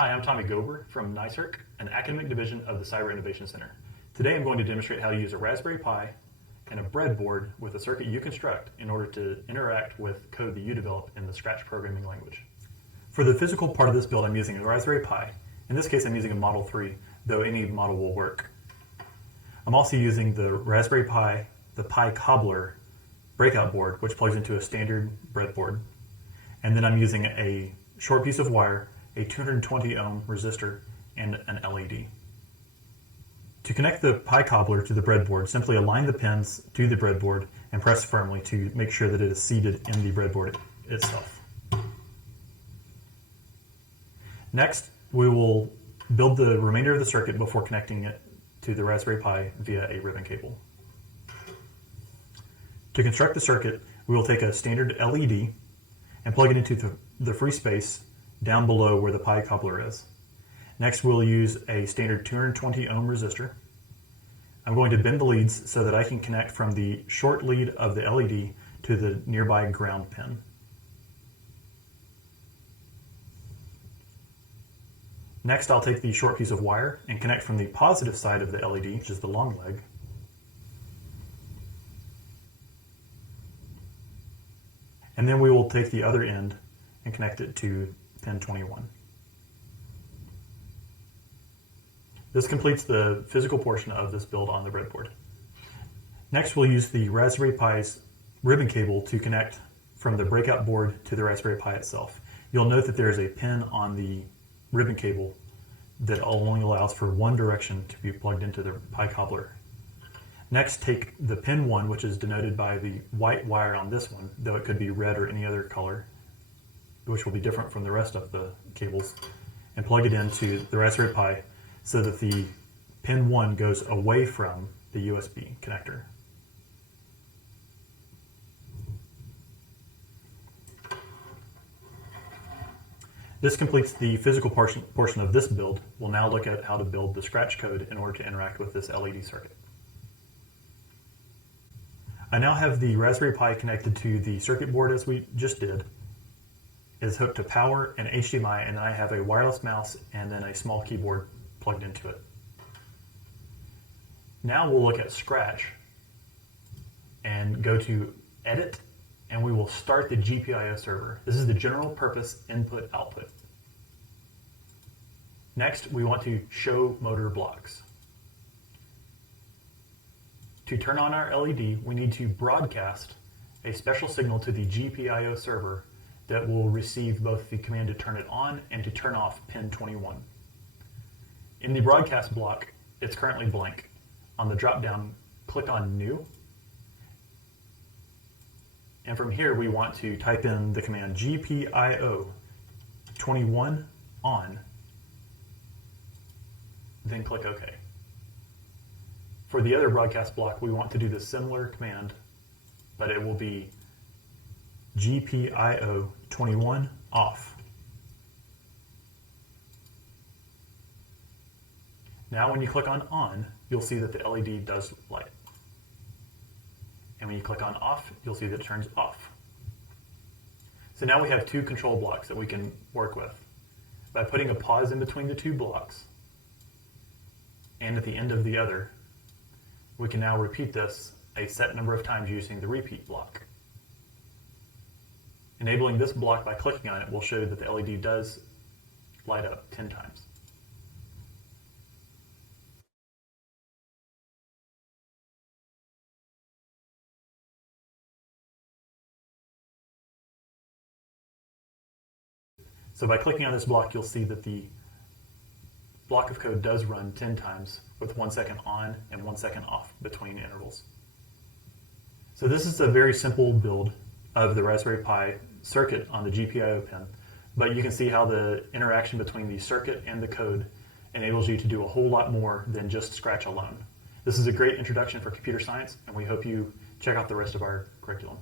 Hi, I'm Tommy Gober from NICERC, an academic division of the Cyber Innovation Center. Today I'm going to demonstrate how to use a Raspberry Pi and a breadboard with a circuit you construct in order to interact with code that you develop in the Scratch programming language. For the physical part of this build, I'm using a Raspberry Pi. In this case, I'm using a Model 3, though any model will work. I'm also using the Raspberry Pi, the Pi Cobbler breakout board, which plugs into a standard breadboard. And then I'm using a short piece of wire, a 220 ohm resistor, and an LED. To connect the Pi Cobbler to the breadboard, simply align the pins to the breadboard and press firmly to make sure that it is seated in the breadboard itself. Next, we will build the remainder of the circuit before connecting it to the Raspberry Pi via a ribbon cable. To construct the circuit, we will take a standard LED and plug it into the free space down below where the Pi Cobbler is. Next, we'll use a standard 220 ohm resistor. I'm going to bend the leads so that I can connect from the short lead of the LED to the nearby ground pin. Next, I'll take the short piece of wire and connect from the positive side of the LED, which is the long leg, and then we will take the other end and connect it to pin 21. This completes the physical portion of this build on the breadboard. Next, we'll use the Raspberry Pi's ribbon cable to connect from the breakout board to the Raspberry Pi itself. You'll note that there is a pin on the ribbon cable that only allows for one direction to be plugged into the Pi Cobbler. Next, take the pin 1, which is denoted by the white wire on this one, though it could be red or any other color, which will be different from the rest of the cables, and plug it into the Raspberry Pi so that the pin 1 goes away from the USB connector. This completes the physical portion of this build. We'll now look at how to build the Scratch code in order to interact with this LED circuit. I now have the Raspberry Pi connected to the circuit board as we just did. It is hooked to power and HDMI, and then I have a wireless mouse and then a small keyboard plugged into it. Now we'll look at Scratch and go to Edit, and we will start the GPIO server. This is the general purpose input-output. Next, we want to show motor blocks. To turn on our LED, we need to broadcast a special signal to the GPIO server that will receive both the command to turn it on and to turn off pin 21. In the broadcast block, it's currently blank. On the drop-down, click on New. And from here, we want to type in the command GPIO 21 on, then click OK. For the other broadcast block, we want to do the similar command, but it will be GPIO 21 off. Now when you click on, you'll see that the LED does light. And when you click on off, you'll see that it turns off. So now we have two control blocks that we can work with. By putting a pause in between the two blocks and at the end of the other, we can now repeat this a set number of times using the repeat block. Enabling this block by clicking on it will show that the LED does light up 10 times. So by clicking on this block, you'll see that the block of code does run 10 times with 1 second on and 1 second off between intervals. So this is a very simple build of the Raspberry Pi circuit on the GPIO pin, but you can see how the interaction between the circuit and the code enables you to do a whole lot more than just Scratch alone. This is a great introduction for computer science, and we hope you check out the rest of our curriculum.